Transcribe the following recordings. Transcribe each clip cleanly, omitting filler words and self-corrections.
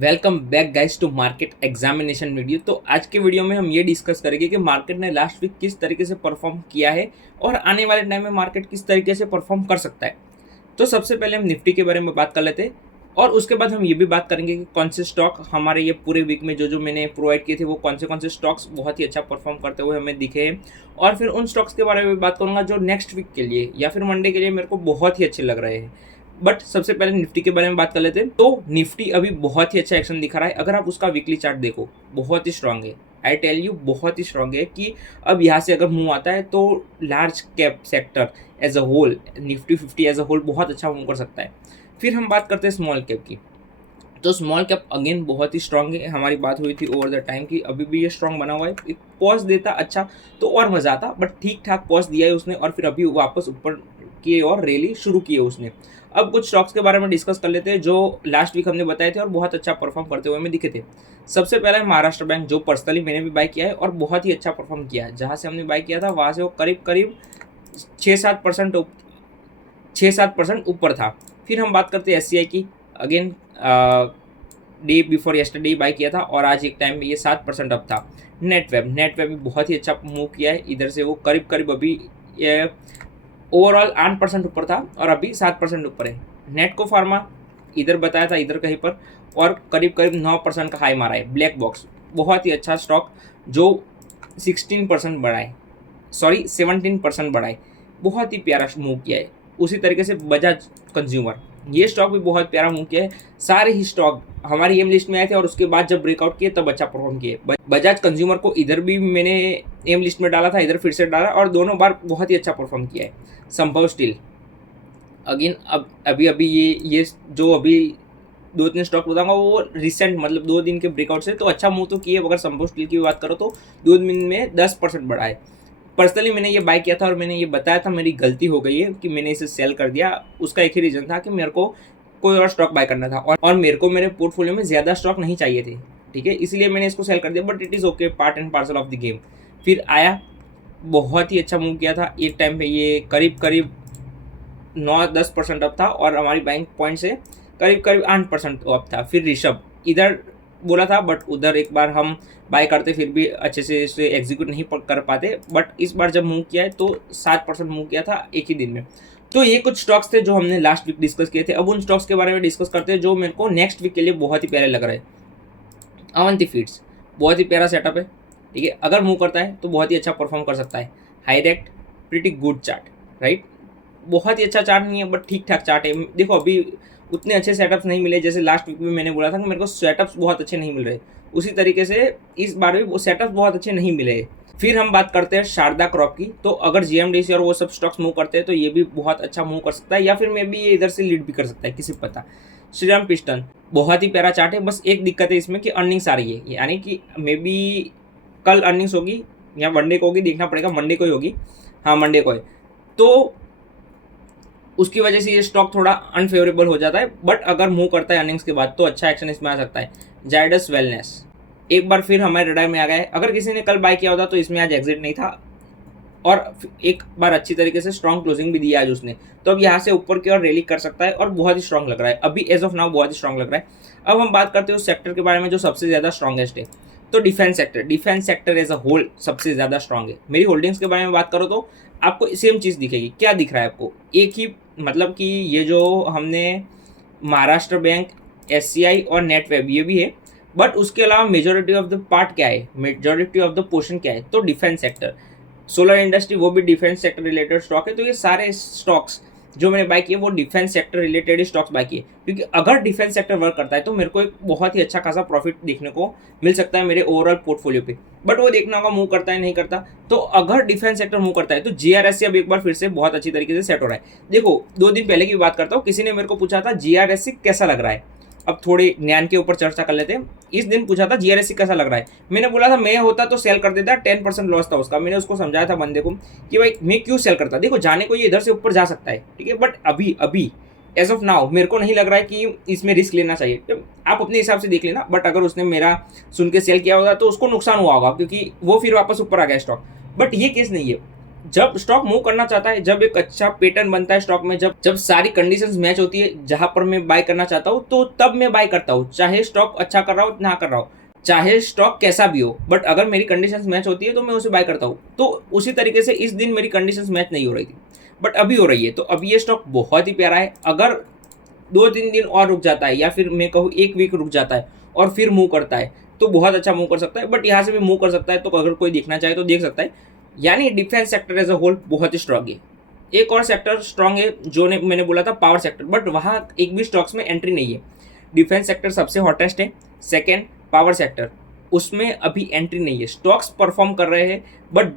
Welcome back guys to market examination video. तो आज के वीडियो में हम ये डिस्कस करेंगे कि मार्केट ने लास्ट वीक किस तरीके से परफॉर्म किया है और आने वाले टाइम में मार्केट किस तरीके से परफॉर्म कर सकता है। तो सबसे पहले हम निफ्टी के बारे में बात कर लेते हैं और उसके बाद हम ये भी बात करेंगे कि कौन से स्टॉक हमारे ये पूरे वीक में जो मैंने प्रोवाइड किए थे वो कौन से स्टॉक्स बहुत ही अच्छा परफॉर्म करते हुए हमें दिखे हैं। और फिर उन स्टॉक्स के बारे में भी बात करूंगा जो नेक्स्ट वीक के लिए या फिर मंडे के लिए मेरे को बहुत ही अच्छे लग रहे हैं। बट सबसे पहले निफ्टी के बारे में बात कर लेते हैं। तो निफ्टी अभी बहुत ही अच्छा एक्शन दिखा रहा है। अगर आप उसका वीकली चार्ट देखो बहुत ही स्ट्रांग है। आई टेल यू बहुत ही स्ट्रांग है कि अब यहाँ से अगर मूव आता है तो large cap sector as a whole Nifty 50 as a whole बहुत अच्छा मूव कर सकता है। फिर हम बात करते हैं स्मॉल कैप की। तो स्मॉल कैप अगेन बहुत ही स्ट्रांग है। हमारी बात हुई थी ओवर द टाइम की, अभी भी ये स्ट्रांग बना हुआ है। एक पॉज देता अच्छा तो और मजा आता, बट ठीक ठाक पॉज दिया है उसने और फिर अभी वापस ऊपर किए और रैली शुरू की है उसने। अब कुछ स्टॉक्स के बारे में डिस्कस कर लेते हैं जो लास्ट वीक हमने बताए थे और बहुत अच्छा परफॉर्म करते हुए हमें दिखे थे। सबसे पहला है महाराष्ट्र बैंक, जो पर्सनली मैंने भी बाय किया है और बहुत ही अच्छा परफॉर्म किया है। जहाँ से हमने बाय किया था वहाँ से वो करीब करीब 6-7% ऊपर था। फिर हम बात करते हैं एस की। Again day before yesterday buy किया था और आज एक टाइम में ये 7% अप था। नेटवेब भी बहुत ही अच्छा मूव किया है। इधर से वो करीब करीब अभी ओवरऑल 8% ऊपर था और अभी 7% ऊपर है। नेटको फार्मा इधर बताया था इधर कहीं पर और करीब करीब 9% का हाई मारा है। ब्लैक बॉक्स बहुत ही अच्छा स्टॉक जो 16% बढ़ा है, सॉरी 17% बढ़ा है। बहुत ही प्यारा मूव किया है। उसी तरीके से बजाज कंज्यूमर, ये स्टॉक भी बहुत प्यारा मूव किया है। सारे ही स्टॉक हमारी एम लिस्ट में आए थे और उसके बाद जब ब्रेकआउट किए तब अच्छा परफॉर्म किए। बजाज कंज्यूमर को इधर भी मैंने एम लिस्ट में डाला था, इधर फिर से डाला और दोनों बार बहुत ही अच्छा परफॉर्म किया है। संभव स्टील अगेन अब अभी अभी ये जो अभी 2-3 स्टॉक बताऊंगा वो रिसेंट मतलब 2 दिन के ब्रेकआउट से तो अच्छा मूव तो किए। अगर संभव स्टील की बात करो तो 2 दिन में 10% बढ़ा है। पर्सनली मैंने ये बाय किया था और मैंने ये बताया था मेरी गलती हो गई है कि मैंने इसे सेल कर दिया। उसका एक ही रीज़न था कि मेरे को कोई और स्टॉक बाय करना था और मेरे को मेरे पोर्टफोलियो में ज़्यादा स्टॉक नहीं चाहिए थे, ठीक है, इसलिए मैंने इसको सेल कर दिया। But it is okay, part and parcel of the game. फिर आया, बहुत ही अच्छा मूव किया था। एक टाइम पे ये करीब करीब 9-10% अप था और हमारी बैंक पॉइंट से करीब करीब 8% अप था। फिर ऋषभ इधर बोला था बट उधर एक बार हम बाय करते फिर भी अच्छे से इसे एग्जीक्यूट नहीं कर पाते। बट इस बार जब मूव किया है तो 7% मूव किया था एक ही दिन में। तो ये कुछ स्टॉक्स थे जो हमने लास्ट वीक डिस्कस किए थे। अब उन स्टॉक्स के बारे में डिस्कस करते हैं जो मेरे को नेक्स्ट वीक के लिए बहुत ही प्यारे लग रहे हैं। अवंती फीड्स बहुत ही प्यारा सेटअप है, ठीक है, अगर मूव करता है तो बहुत ही अच्छा परफॉर्म कर सकता है। हाईरेक्ट प्रिटी गुड चार्ट, राइट, बहुत ही अच्छा चार्ट नहीं है बट ठीक ठाक चार्ट है। देखो अभी उतने अच्छे सेटअप्स नहीं मिले, जैसे लास्ट वीक में मैंने बोला था कि मेरे को सेटअप्स बहुत अच्छे नहीं मिल रहे, उसी तरीके से इस बार भी वो सेटअप्स बहुत अच्छे नहीं मिले। फिर हम बात करते हैं शारदा क्रॉप की। तो अगर जीएमडीसी और वो सब स्टॉक्स मूव करते हैं तो ये भी बहुत अच्छा मूव कर सकता है या फिर मे बी ये इधर से लीड भी कर सकता है, किसी को पता। श्रीराम पिस्टन बहुत ही प्यारा चार्ट है, बस एक दिक्कत है इसमें कि अर्निंग्स आ रही है, यानी कि मे बी कल अर्निंग्स होगी या मंडे को होगी, देखना पड़ेगा, मंडे को ही होगी, हाँ मंडे को है। तो उसकी वजह से ये स्टॉक थोड़ा अनफेवरेबल हो जाता है। बट अगर मूव करता है अर्निंग्स के बाद तो अच्छा एक्शन इसमें आ सकता है। जायडस वेलनेस एक बार फिर हमारे रडार में आ गया है। अगर किसी ने कल बाय किया होता तो इसमें आज एग्जिट नहीं था और एक बार अच्छी तरीके से स्ट्रॉन्ग क्लोजिंग भी दिया आज उसने। तो अब यहाँ से ऊपर की ओर रैली कर सकता है और बहुत ही स्ट्रॉन्ग लग रहा है अभी एज ऑफ नाउ, बहुत ही स्ट्रॉन्ग लग रहा है। अब हम बात करते हैं उस सेक्टर के बारे में जो सबसे ज़्यादा स्ट्रॉन्गेस्ट है। तो defence sector as a whole सबसे ज़्यादा स्ट्रॉन्ग है। मेरी होल्डिंग्स के बारे में बात करो तो आपको सेम चीज़ दिखेगी। क्या दिख रहा है आपको? एक ही मतलब कि ये जो हमने महाराष्ट्र बैंक, एससीआई और नेटवेब ये भी है, बट उसके अलावा मेजोरिटी ऑफ द पार्ट क्या है, मेजोरिटी ऑफ द पोर्शन क्या है? तो डिफेंस सेक्टर, सोलर इंडस्ट्री वो भी डिफेंस सेक्टर रिलेटेड स्टॉक है। तो ये सारे स्टॉक्स जो मैंने बाय किए वो डिफेंस सेक्टर रिलेटेड ही स्टॉक्स बाय किए, क्योंकि अगर डिफेंस सेक्टर वर्क करता है तो मेरे को एक बहुत ही अच्छा खासा प्रॉफिट देखने को मिल सकता है मेरे ओवरऑल पोर्टफोलियो पे। बट वो देखना होगा मूव करता है नहीं करता। तो अगर डिफेंस सेक्टर मूव करता है तो जीआरएससी अब एक बार फिर से बहुत अच्छी तरीके से सेट हो रहा है। देखो 2 दिन पहले की बात करता हूँ, किसी ने मेरे को पूछा था जीआरएससी कैसा लग रहा है। अब थोड़े ज्ञान के ऊपर चर्चा कर लेते हैं। इस दिन पूछा था जीआरएससी कैसा लग रहा है, मैंने बोला था मैं होता तो सेल कर देता, 10% लॉस था उसका। मैंने उसको समझाया था बंदे को कि भाई मैं क्यों सेल करता, देखो जाने को ये इधर से ऊपर जा सकता है, ठीक है, बट अभी अभी एज ऑफ नाउ मेरे को नहीं लग रहा है कि इसमें रिस्क लेना चाहिए। तो आप अपने हिसाब से देख लेना। बट अगर उसने मेरा सुन के सेल किया होगा तो उसको नुकसान हुआ होगा, क्योंकि वो फिर वापस ऊपर आ गया स्टॉक। बट ये केस नहीं है। जब स्टॉक मूव करना चाहता है, जब एक अच्छा पैटर्न बनता है स्टॉक में, जब जब सारी कंडीशंस मैच होती है जहां पर मैं बाय करना चाहता हूँ, तो तब मैं बाय करता हूँ, चाहे स्टॉक अच्छा कर रहा हो ना कर रहा हो, चाहे स्टॉक कैसा भी हो, बट अगर मेरी कंडीशंस मैच होती है तो मैं उसे बाय करता हूँ। तो उसी तरीके से इस दिन मेरी कंडीशंस मैच नहीं हो रही थी, बट अभी हो रही है। तो अभी ये स्टॉक बहुत ही प्यारा है। अगर 2-3 दिन और रुक जाता है, या फिर मैं कहूँ 1 वीक रुक जाता है और फिर मूव करता है, तो बहुत अच्छा मूव कर सकता है। बट यहाँ से भी मूव कर सकता है, तो अगर कोई देखना चाहे तो देख सकता है। यानी defence sector as a whole बहुत ही स्ट्रांग है। एक और सेक्टर स्ट्रांग है जो मैंने बोला था, पावर सेक्टर, बट वहाँ एक भी स्टॉक्स में एंट्री नहीं है। डिफेंस सेक्टर सबसे हॉटेस्ट है, सेकेंड पावर सेक्टर, उसमें अभी एंट्री नहीं है। स्टॉक्स परफॉर्म कर रहे हैं, बट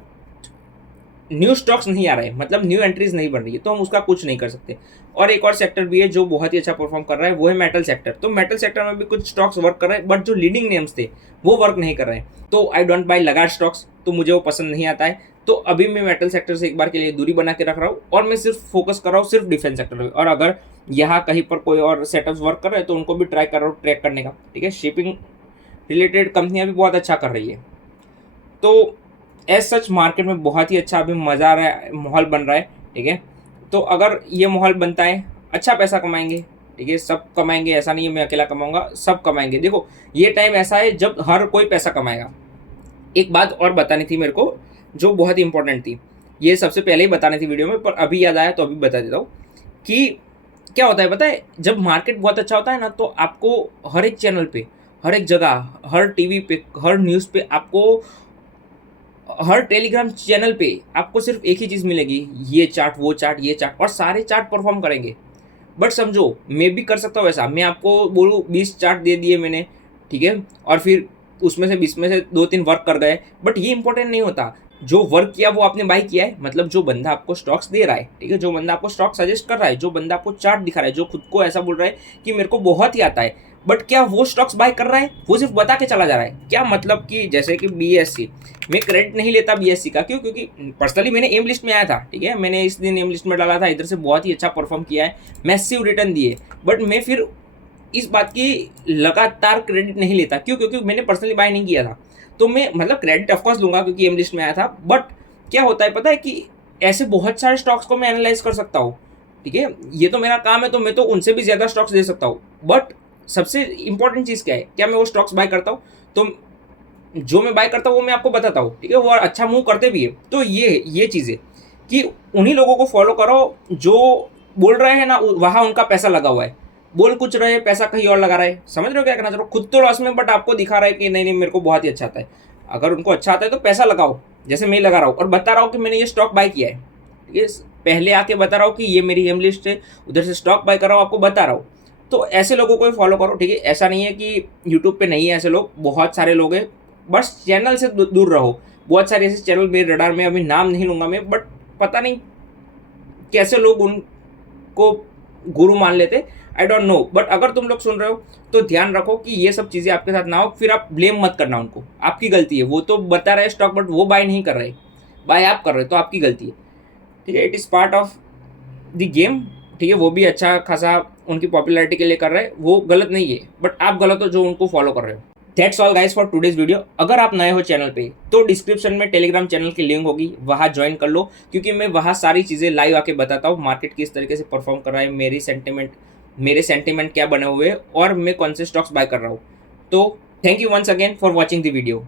न्यू स्टॉक्स नहीं आ रहे हैं, मतलब न्यू एंट्रीज नहीं बन रही है, तो हम उसका कुछ नहीं कर सकते। और एक और सेक्टर भी है जो बहुत ही अच्छा परफॉर्म कर रहा है, वो है मेटल सेक्टर। तो मेटल सेक्टर में भी कुछ स्टॉक्स वर्क कर रहे हैं, बट जो लीडिंग नेम्स थे वो वर्क नहीं कर रहे हैं। तो आई डोंट बाय लगातार स्टॉक्स, तो मुझे वो पसंद नहीं आता है। तो अभी मैं मेटल सेक्टर से एक बार के लिए दूरी बना के रख रहा हूँ, और मैं सिर्फ फोकस कर रहा हूँ सिर्फ डिफेंस सेक्टर में। और अगर यहाँ कहीं पर कोई और सेटअप्स वर्क कर रहे हैं तो उनको भी ट्राई कर रहा हूँ ट्रैक करने का। ठीक है, शिपिंग रिलेटेड कंपनियां भी बहुत अच्छा कर रही है। तो एज सच मार्केट में बहुत ही अच्छा अभी मज़ा आ रहा है, माहौल बन रहा है। ठीक है, तो अगर ये माहौल बनता है, अच्छा पैसा कमाएंगे। ठीक है, सब कमाएंगे, ऐसा नहीं है मैं अकेला कमाऊंगा, सब कमाएंगे। देखो, ये टाइम ऐसा है जब हर कोई पैसा कमाएगा। एक बात और बतानी थी मेरे को जो बहुत ही इंपॉर्टेंट थी, ये सबसे पहले ही बतानी थी वीडियो में, पर अभी याद आया तो अभी बता देता हूँ कि क्या होता है पता है। जब मार्केट बहुत अच्छा होता है ना, तो आपको हर एक चैनल पे, हर एक जगह, हर टीवी पे, हर न्यूज़ पे, आपको हर टेलीग्राम चैनल पे आपको सिर्फ एक ही चीज़ मिलेगी, ये चार्ट, वो चार्ट, ये चार्ट, और सारे चार्ट परफॉर्म करेंगे। बट समझो, मैं भी कर सकता हूँ ऐसा, मैं आपको बोलूँ 20 चार्ट दे दिए मैंने, ठीक है, और फिर उसमें से 20 में से 2-3 वर्क कर गए, बट ये इंपॉर्टेंट नहीं होता। जो वर्क किया वो आपने बाई किया है, मतलब जो बंदा आपको स्टॉक्स दे रहा है, ठीक है, जो बंदा आपको स्टॉक सजेस्ट कर रहा है, जो बंदा आपको चार्ट दिखा रहा है, जो खुद को ऐसा बोल रहा है कि मेरे को बहुत ही आता है, बट क्या वो स्टॉक्स बाय कर रहा है? वो सिर्फ बता के चला जा रहा है। क्या मतलब कि जैसे कि बीएससी, मैं क्रेडिट नहीं लेता बीएससी का, क्यों? क्योंकि पर्सनली मैंने एम लिस्ट में आया था, ठीक है, मैंने इस दिन एम लिस्ट में डाला था, इधर से बहुत ही अच्छा परफॉर्म किया है, मैसिव रिटर्न दिए, बट मैं फिर इस बात की लगातार क्रेडिट नहीं लेता। क्यों? क्योंकि मैंने पर्सनली बाय नहीं किया था। तो मैं मतलब क्रेडिट ऑफकोर्स लूंगा क्योंकि एम लिस्ट में आया था, बट क्या होता है पता है कि ऐसे बहुत सारे स्टॉक्स को मैं एनालाइज कर सकता हूँ। ठीक है, ये तो मेरा काम है, तो मैं तो उनसे भी ज़्यादा स्टॉक्स दे सकता हूँ। बट सबसे इंपॉर्टेंट चीज़ क्या है, क्या मैं वो स्टॉक्स बाय करता हूँ? तो जो मैं बाय करता हूँ वो मैं आपको बताता हूँ, ठीक है, वो अच्छा मूव करते भी है। तो ये चीज़ है कि उन्हीं लोगों को फॉलो करो जो बोल रहे हैं ना, वहाँ उनका पैसा लगा हुआ है, बोल कुछ रहे पैसा कहीं और लगा रहे हैं। समझ रहे हो क्या कहना चाह रहा हूँ? खुद तो लॉस में, बट आपको दिखा रहा है कि नहीं नहीं मेरे को बहुत ही अच्छा आता है। अगर उनको अच्छा आता है तो पैसा लगाओ, जैसे मैं लगा रहा हूँ, और बता रहा हूँ कि मैंने ये स्टॉक बाय किया है। ठीक है, पहले आके बता रहा हूँ कि ये मेरी एम लिस्ट है, उधर से स्टॉक बाय कर रहा हूँ, आपको बता रहा हूँ। तो ऐसे लोगों को फॉलो करो। ठीक है, ऐसा नहीं है कि यूट्यूब पे नहीं है ऐसे लोग, बहुत सारे लोग हैं, बस चैनल से दूर रहो। बहुत सारे ऐसे चैनल मेरे रडार में, अभी नाम नहीं लूंगा मैं, बट पता नहीं कैसे लोग उनको गुरु मान लेते, आई डोंट नो। बट अगर तुम लोग सुन रहे हो तो ध्यान रखो कि ये सब चीज़ें आपके साथ ना हो, फिर आप ब्लेम मत करना उनको, आपकी गलती है। वो तो बता रहे स्टॉक, बट वो बाय नहीं कर रहे, बाय आप कर रहे, तो आपकी गलती है। ठीक है, it is part of the game. ठीक है, वो भी अच्छा खासा उनकी पॉपुलैरिटी के लिए कर रहे हैं, वो गलत नहीं है, बट आप गलत हो जो उनको फॉलो कर रहे हो। That's all guys for today's video. अगर आप नए हो चैनल पे तो डिस्क्रिप्शन में टेलीग्राम चैनल की लिंक होगी, वहाँ ज्वाइन कर लो, क्योंकि मैं वहाँ सारी चीज़ें लाइव आके बताता हूँ, मार्केट किस तरीके से परफॉर्म कर रहा है, मेरे सेंटिमेंट क्या बने हुए हैं, और मैं कौन से स्टॉक्स बाय कर रहा हूँ। तो thank you once again for watching the video.